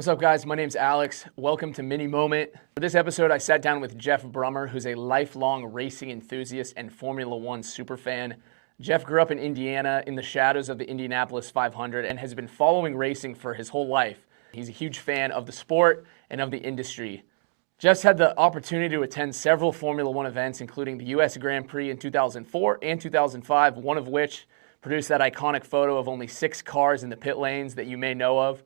What's up, guys? My name's Alex. Welcome to Mini Moment. For this episode, I sat down with Jeff Brummer, who's a lifelong racing enthusiast and Formula One superfan. Jeff grew up in Indiana in the shadows of the Indianapolis 500 and has been following racing for his whole life. He's a huge fan of the sport and of the industry. Jeff's had the opportunity to attend several Formula One events, including the U.S. Grand Prix in 2004 and 2005, one of which produced that iconic photo of only 6 cars in the pit lanes that you may know of.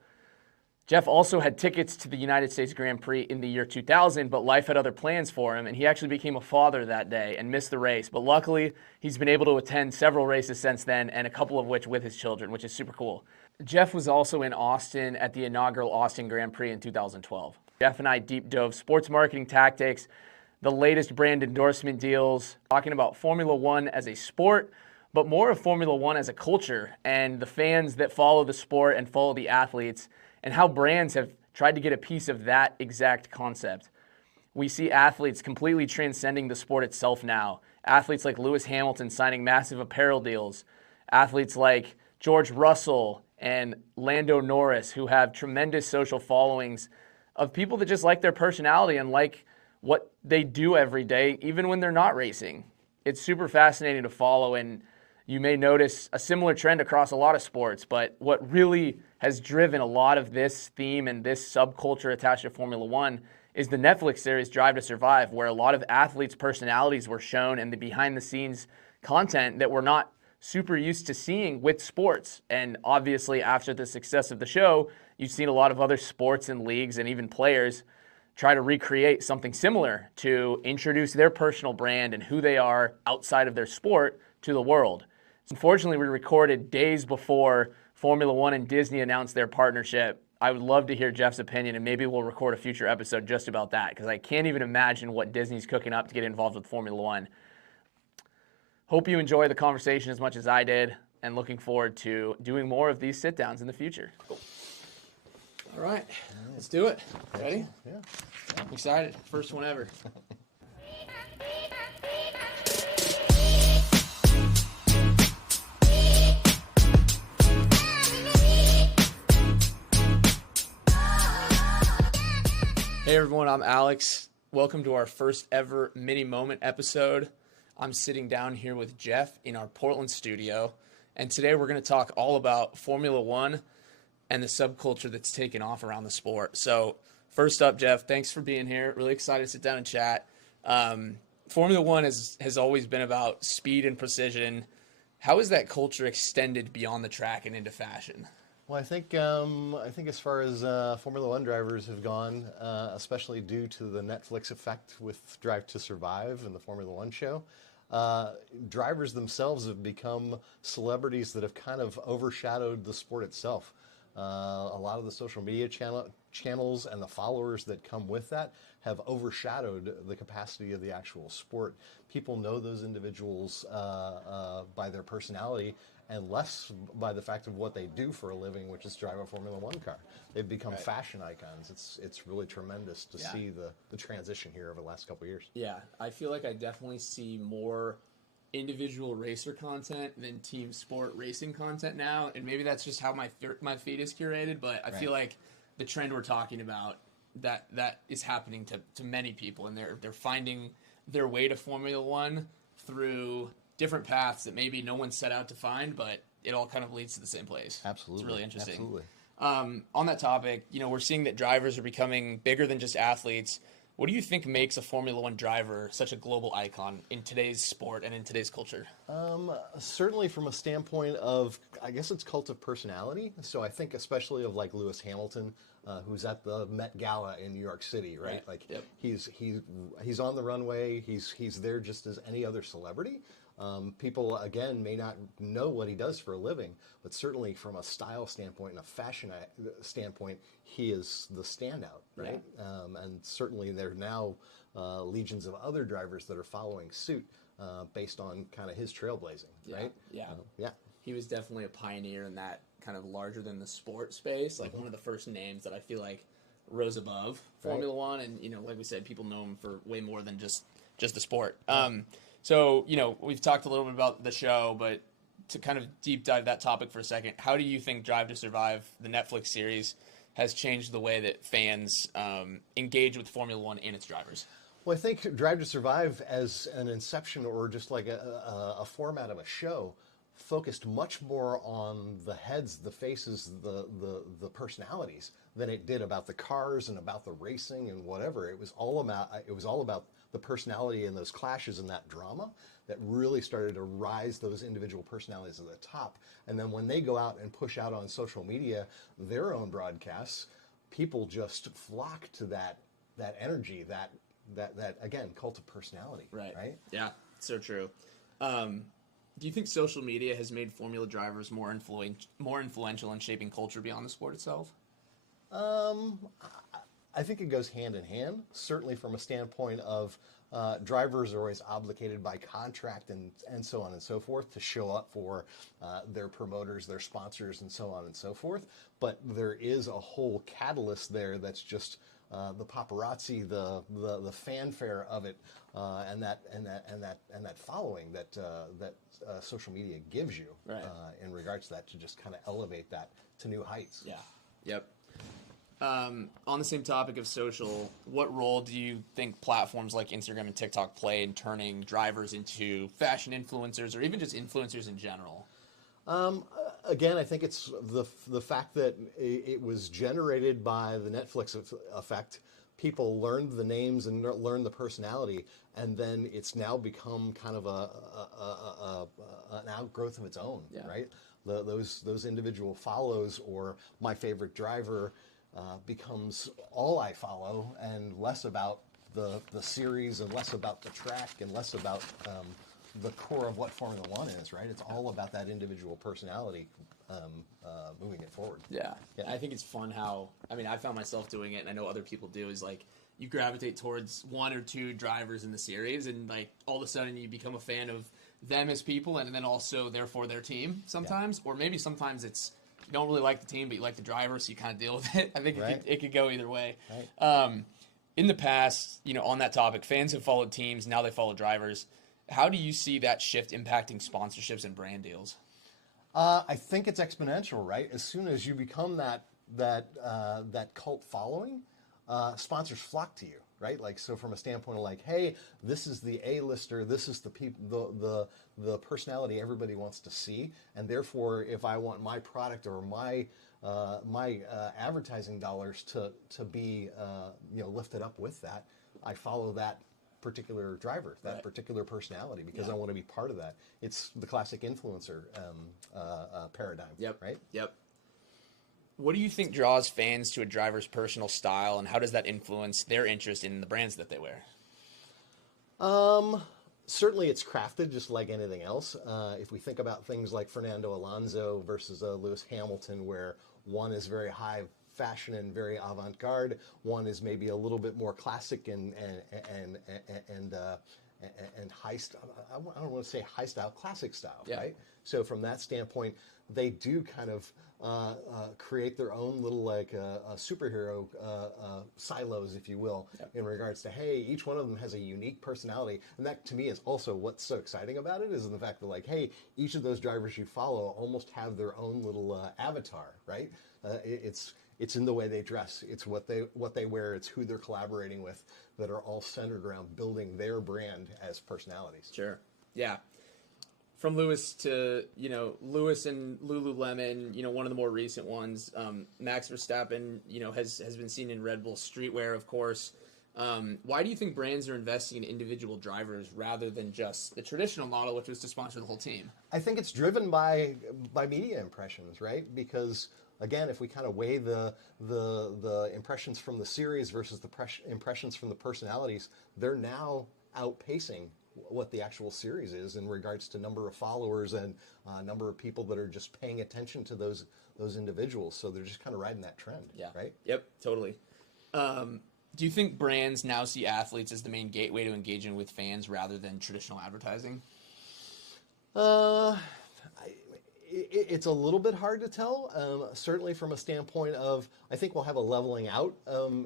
Jeff also had tickets to the United States Grand Prix in the year 2000, but life had other plans for him, and he actually became a father that day and missed the race. But luckily, he's been able to attend several races since then, and a couple of which with his children, which is super cool. Jeff was also in Austin at the inaugural Austin Grand Prix in 2012. Jeff and I deep dove sports marketing tactics, the latest brand endorsement deals, talking about Formula One as a sport, but more of Formula One as a culture, and the fans that follow the sport and follow the athletes, and how brands have tried to get a piece of that exact concept. We see athletes completely transcending the sport itself now. Athletes like Lewis Hamilton signing massive apparel deals. Athletes like George Russell and Lando Norris, who have tremendous social followings of people that just like their personality and like what they do every day, even when they're not racing. It's super fascinating to follow, and you may notice a similar trend across a lot of sports, but what really has driven a lot of this theme and this subculture attached to Formula One is the Netflix series Drive to Survive, where a lot of athletes' personalities were shown and the behind-the-scenes content that we're not super used to seeing with sports. And obviously, after the success of the show, you've seen a lot of other sports and leagues and even players try to recreate something similar to introduce their personal brand and who they are outside of their sport to the world. Unfortunately, we recorded days before Formula One and Disney announced their partnership. I would love to hear Jeff's opinion, and maybe we'll record a future episode just about that, because I can't even imagine what Disney's cooking up to get involved with Formula One. Hope you enjoy the conversation as much as I did, and looking forward to doing more of these sit-downs in the future. Cool. All right, let's do it. Ready? Yeah. I'm excited. First one ever. Hey everyone, I'm Alex. Welcome to our first ever Mini Moment episode. I'm sitting down here with Jeff in our Portland studio, and today we're going to talk all about Formula One and the subculture that's taken off around the sport. So first up, Jeff, thanks for being here. Really excited to sit down and chat. Formula One has always been about speed and precision. How has that culture extended beyond the track and into fashion? Well, I think as far as Formula One drivers have gone, especially due to the Netflix effect with Drive to Survive and the Formula One show, drivers themselves have become celebrities that have kind of overshadowed the sport itself. A lot of the social media channels and the followers that come with that have overshadowed the capacity of the actual sport. People know those individuals by their personality and less by the fact of what they do for a living, which is drive a Formula One car. They've become fashion icons. It's really tremendous to see the transition here over the last couple of years. Yeah, I feel like I definitely see more individual racer content than team sport racing content now, and maybe that's just how my feed is curated, but I feel like the trend we're talking about, that is happening to many people, and they're finding their way to Formula One through different paths that maybe no one set out to find, but it all kind of leads to the same place. Absolutely. It's really interesting. Absolutely. On that topic, we're seeing that drivers are becoming bigger than just athletes. What do you think makes a Formula One driver such a global icon in today's sport and in today's culture? Certainly from a standpoint of, I guess it's cult of personality. So I think especially of like Lewis Hamilton, who's at the Met Gala in New York City, right? Like he's on the runway. He's there just as any other celebrity. People, again, may not know what he does for a living, but certainly from a style standpoint and a fashion standpoint, he is the standout, right? And certainly there are now legions of other drivers that are following suit based on kind of his trailblazing, right? Yeah. He was definitely a pioneer in that kind of larger than the sport space, like one of the first names that I feel like rose above Formula One, and like we said, people know him for way more than just the sport. So, we've talked a little bit about the show, but to kind of deep dive that topic for a second, how do you think Drive to Survive, the Netflix series, has changed the way that fans engage with Formula One and its drivers? Well, I think Drive to Survive as an inception or just like a format of a show focused much more on the heads, the faces, the personalities than it did about the cars and about the racing and whatever. It was all about the personality and those clashes and that drama that really started to rise those individual personalities to the top. And then when they go out and push out on social media their own broadcasts, people just flock to that energy, that again, cult of personality. Right? Yeah, so true. Do you think social media has made Formula drivers more influential in shaping culture beyond the sport itself? I think it goes hand in hand, certainly from a standpoint of drivers are always obligated by contract and so on and so forth to show up for their promoters, their sponsors, and so on and so forth. But there is a whole catalyst there that's just the paparazzi, the fanfare of it, and that following that social media gives you in regards to that, to just kind of elevate that to new heights. Yeah. Yep. On the same topic of social, what role do you think platforms like Instagram and TikTok play in turning drivers into fashion influencers or even just influencers in general? Again, I think it's the fact that it was generated by the Netflix effect. People learned the names and learned the personality, and then it's now become kind of an outgrowth of its own, right? Those individual follows, or my favorite driver becomes all I follow, and less about the series, and less about the track, and less about the core of what Formula One is, right? It's all about that individual personality moving it forward. Yeah. I think it's fun how, I found myself doing it, and I know other people do, is like you gravitate towards one or two drivers in the series, and like all of a sudden you become a fan of them as people, and then also therefore their team sometimes, or maybe sometimes it's you don't really like the team, but you like the driver, so you kind of deal with it. I think it could go either way. Right. In the past, on that topic, fans have followed teams, now they follow drivers. How do you see that shift impacting sponsorships and brand deals? I think it's exponential, right? As soon as you become that cult following, sponsors flock to you, right? Like, so from a standpoint of like, hey, this is the A-lister, this is the personality everybody wants to see, and therefore, if I want my product or my advertising dollars to be lifted up with that, I follow that particular driver, that particular personality, because I want to be part of that. It's the classic influencer paradigm, right? Yep. What do you think draws fans to a driver's personal style, and how does that influence their interest in the brands that they wear? Certainly it's crafted just like anything else. If we think about things like Fernando Alonso versus Lewis Hamilton, where one is very high fashion and very avant-garde, one is maybe a little bit more classic and high style. I don't want to say high style, classic style, right? So from that standpoint, they do kind of create their own little superhero silos, if you will, in regards to, hey, each one of them has a unique personality. And that to me is also what's so exciting about it, is the fact that like, hey, each of those drivers you follow almost have their own little avatar, right? It's in the way they dress. It's what they wear. It's who they're collaborating with, that are all centered around building their brand as personalities. Sure. Yeah. From Lewis to, Lewis and Lululemon, one of the more recent ones, Max Verstappen, has been seen in Red Bull streetwear, of course. Why do you think brands are investing in individual drivers rather than just the traditional model, which was to sponsor the whole team? I think it's driven by media impressions, right? Because again, if we kind of weigh the impressions from the series versus the impressions from the personalities, they're now outpacing what the actual series is in regards to number of followers and number of people that are just paying attention to those individuals. So they're just kind of riding that trend, right? Yep, totally. Do you think brands now see athletes as the main gateway to engaging with fans rather than traditional advertising? It's a little bit hard to tell, certainly from a standpoint of, I think we'll have a leveling out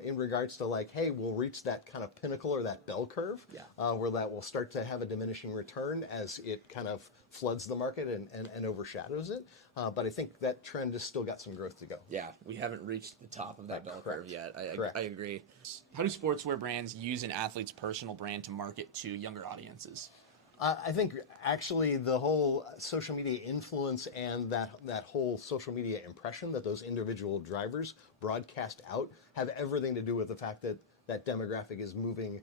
in regards to like, hey, we'll reach that kind of pinnacle or that bell curve where that will start to have a diminishing return as it kind of floods the market and overshadows it. But I think that trend has still got some growth to go. Yeah, we haven't reached the top of that bell curve yet. Correct. I agree. How do sportswear brands use an athlete's personal brand to market to younger audiences? I think actually the whole social media influence and that whole social media impression that those individual drivers broadcast out have everything to do with the fact that that demographic is moving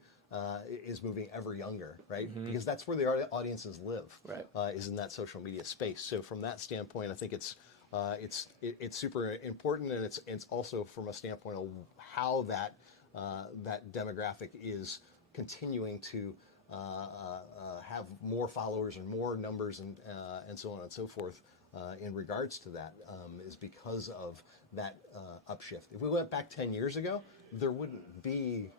ever younger, right? Because that's where the audiences live, is in that social media space. So from that standpoint, I think it's super important, and it's also from a standpoint of how that demographic is continuing to have more followers and more numbers and so on and so forth in regards to that is because of that upshift. If we went back 10 years ago, there wouldn't be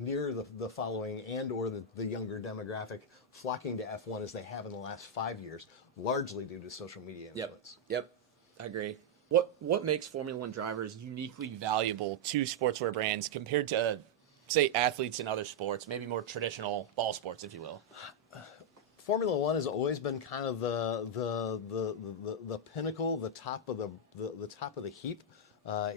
near the following and or the younger demographic flocking to F1 as they have in the last 5 years, largely due to social media influence. Yep, I agree. What makes Formula One drivers uniquely valuable to sportswear brands compared to, say, athletes in other sports, maybe more traditional ball sports, if you will? Formula One has always been kind of the pinnacle, the top of the heap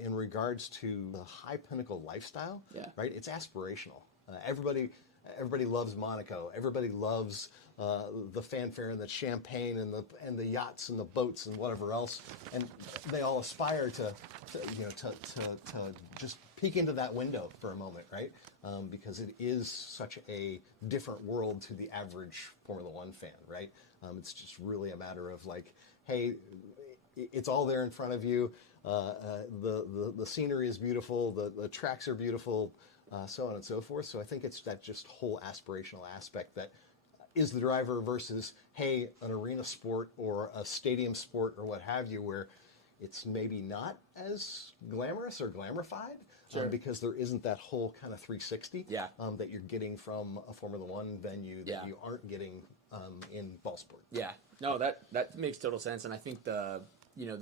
in regards to the high pinnacle lifestyle. Right? It's aspirational. Everybody loves Monaco. Everybody loves the fanfare and the champagne and the yachts and the boats and whatever else, and they all aspire to just peek into that window for a moment, right? Because it is such a different world to the average Formula One fan, right? It's just really a matter of like, hey, it's all there in front of you. The scenery is beautiful. The tracks are beautiful, so on and so forth. So I think it's that just whole aspirational aspect that is the driver versus, hey, an arena sport or a stadium sport or what have you, where it's maybe not as glamorous or glamorified. Because there isn't that whole kind of 360 that you're getting from a Formula One venue that you aren't getting in ball sport. Yeah, no, that makes total sense, and I think the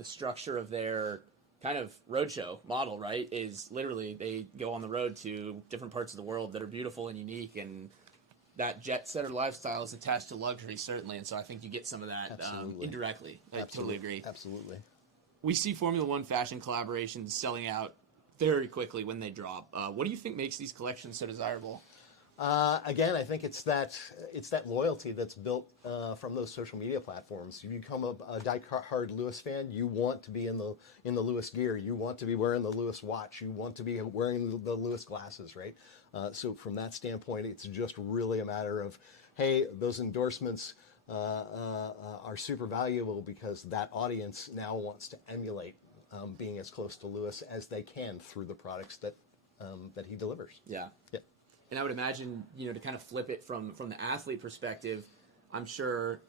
structure of their kind of roadshow model, right, is literally they go on the road to different parts of the world that are beautiful and unique, and that jet setter lifestyle is attached to luxury, certainly, and so I think you get some of that indirectly. I totally agree. Absolutely. We see Formula One fashion collaborations selling out very quickly when they drop. What do you think makes these collections so desirable? Again, I think it's that loyalty that's built from those social media platforms. You become a die-hard Lewis fan, you want to be in the Lewis gear, you want to be wearing the Lewis watch, you want to be wearing the Lewis glasses, right? So from that standpoint, it's just really a matter of, hey, those endorsements are super valuable because that audience now wants to emulate being as close to Lewis as they can through the products that he delivers. Yeah. And I would imagine, to kind of flip it from the athlete perspective, I'm sure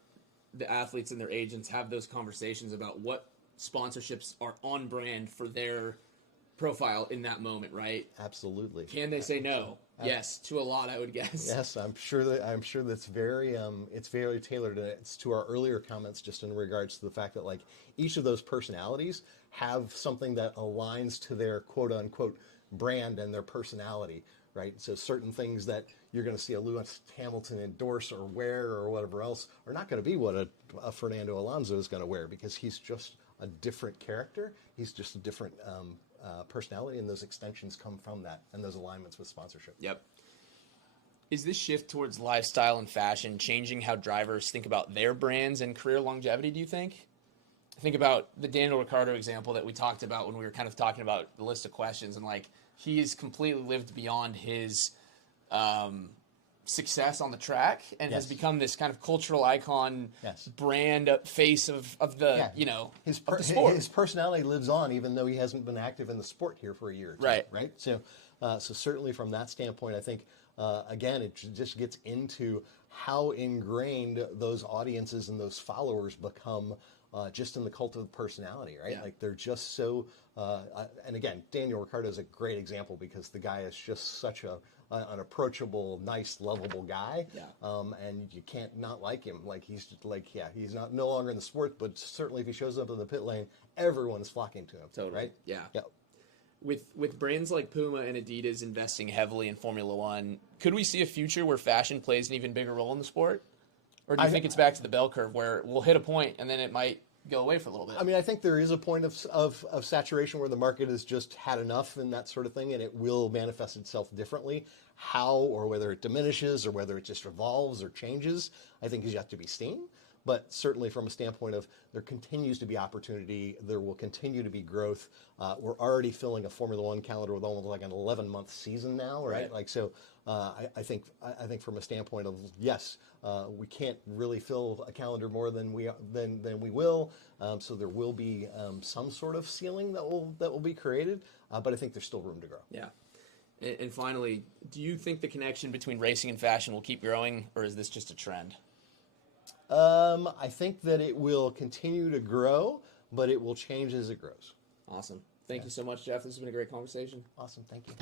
the athletes and their agents have those conversations about what sponsorships are on brand for their profile in that moment, right? Absolutely. Can they say no? Yes, to a lot, I would guess. Yes, I'm sure that's very tailored. It's to our earlier comments, just in regards to the fact that like each of those personalities have something that aligns to their quote unquote brand and their personality, right? So certain things that you're going to see a Lewis Hamilton endorse or wear or whatever else are not going to be what a Fernando Alonso is going to wear, because he's just a different character. He's just a different personality, and those extensions come from that and those alignments with sponsorship. Yep. Is this shift towards lifestyle and fashion changing how drivers think about their brands and career longevity, do you think? Think about the Daniel Ricciardo example that we talked about when we were kind of talking about the list of questions, and like he has completely lived beyond his success on the track and has become this kind of cultural icon, brand face of the his of the sport. His personality lives on, even though he hasn't been active in the sport here for a year or two, right? So certainly from that standpoint, I think again it just gets into how ingrained those audiences and those followers become just in the cult of personality, right? Yeah. Like they're just so. And again, Daniel Ricciardo is a great example because the guy is just such an approachable, nice, lovable guy. Yeah. And you can't not like him. Like he's just like, yeah, he's not no longer in the sport, but certainly if he shows up in the pit lane, everyone's flocking to him. Totally. Right? Yeah. Yeah. With brands like Puma and Adidas investing heavily in Formula One, could we see a future where fashion plays an even bigger role in the sport? Or do you think it's back to the bell curve where we'll hit a point and then it might go away for a little bit? I mean, I think there is a point of saturation where the market has just had enough and that sort of thing, and it will manifest itself differently. How or whether it diminishes or whether it just evolves or changes, I think is yet to be seen. But certainly from a standpoint of there continues to be opportunity, there will continue to be growth. We're already filling a Formula One calendar with almost like an 11-month season now, right? Like so, I think from a standpoint of yes, we can't really fill a calendar more than we will. So there will be some sort of ceiling that will be created, but I think there's still room to grow. Yeah. And finally, do you think the connection between racing and fashion will keep growing, or is this just a trend? I think that it will continue to grow, but it will change as it grows. Awesome. Thank you so much, Jeff. This has been a great conversation. Awesome. Thank you.